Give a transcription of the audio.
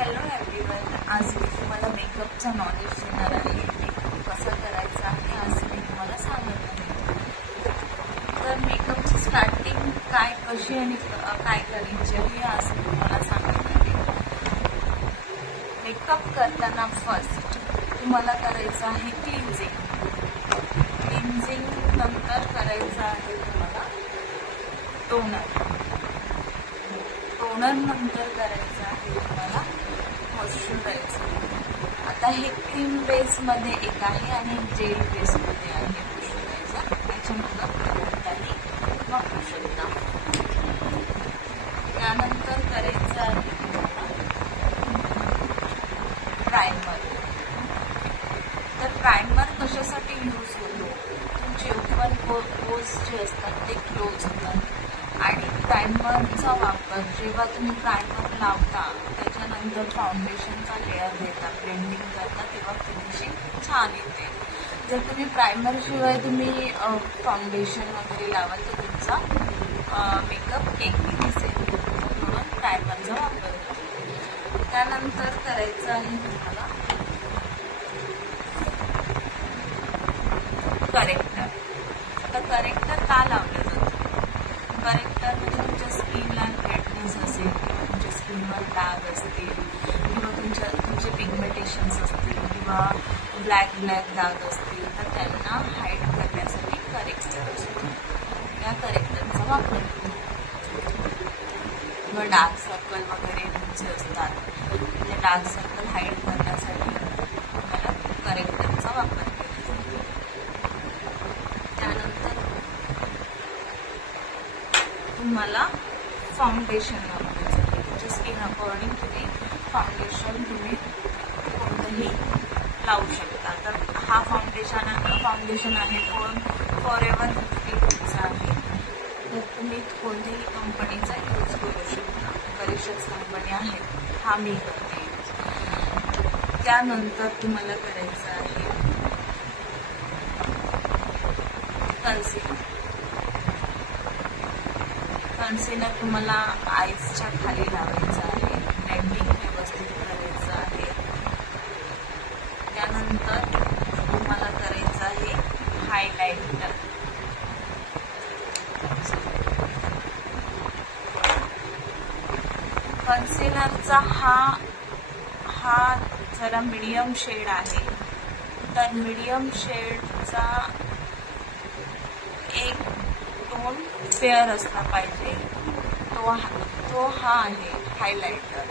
Hello everyone, आज मी तुम्हाला मेकअपचा नॉलेज देणार आहे. मेकअप कसा करायचा आहे आज मी तुम्हाला सांगत आहे. तर मेकअपची स्टार्टिंग कशी आणि काय करायची हे आज मी तुम्हाला सांगत आहे. मेकअप करताना फर्स्ट तुम्हाला करायचं आहे क्लिन्झिंग नंतर करायचं आहे तुम्हाला टोनर नंतर करायचं आहे तुम्हाला मॉइश्चरायझर. आता हे क्रीम बेसमध्ये एक आहे आणि जेल बेसमध्ये आहे मॉइश्चरायझर. त्याच्यानंतर कोणताही वापरू शकता. त्यानंतर करायचं आहे तुम्हाला प्रायमर. तर प्रायमर कशासाठी यूज होतो? तुमचे ओपन पोर्स जे असतात ते क्लोज होतात आणि प्रायमरचा वापर जेव्हा तुम्ही प्रायमर लावता त्याच्यानंतर फाउंडेशनचा लेअर देता, ब्लेंडिंग करता, तेव्हा फिनिशिंग छान येते. जर तुम्ही प्रायमरशिवाय तुम्ही फाउंडेशन वगैरे लावाल तर तुमचा मेकअप एकही दिसेल, म्हणून प्रायमरचा वापर होतो. त्यानंतर करायचं आहे तुम्हाला करेक्टर. आता करेक्टर का लावलं जातं? करेक्टरमध्ये तुमच्या स्किनला रेडनेस असेल किंवा तुमच्या स्किनवर डाग असतील किंवा तुमचे पिगमेंटेशन्स असतील किंवा ब्लॅक डाग असतील तर त्यांना हाईड करण्यासाठी करेक्टर असतो. या करेक्टरचा वापर होतो. किंवा डार्क सर्कल वगैरे तुमचे असतात, ते डार्क सर्कल हाईड करण्यासाठी तुम्हाला करेक्टरचा वापर केला जातो. त्यानंतर तुम्हाला फाउंडेशन वापरायचं. तुमच्या स्किन अकॉर्डिंग तुम्ही फाउंडेशन कोणतंही लावू शकता. तर हा फाउंडेशन आहे फॉरएव्हर 50चा आहे. तर तुम्ही कोणत्याही कंपनीचा यूज करू शकता. बरेचशाच कंपनी आहेत, हा मी करते यूज. त्यानंतर तुम्हाला करायचं आहे कन्सिलर तुम्हाला आईजच्या खाली लावायचं आहे. ब्लेंडिंग व्यवस्थित करायचं आहे. त्यानंतर तुम्हाला करायचं आहे हायलाइटर. कन्सिलरचा हा जरा मीडियम शेड आहे. तर मीडियम शेडचा एक टोन फेअर असला पाहिजे, तो हा आहे हायलाइटर.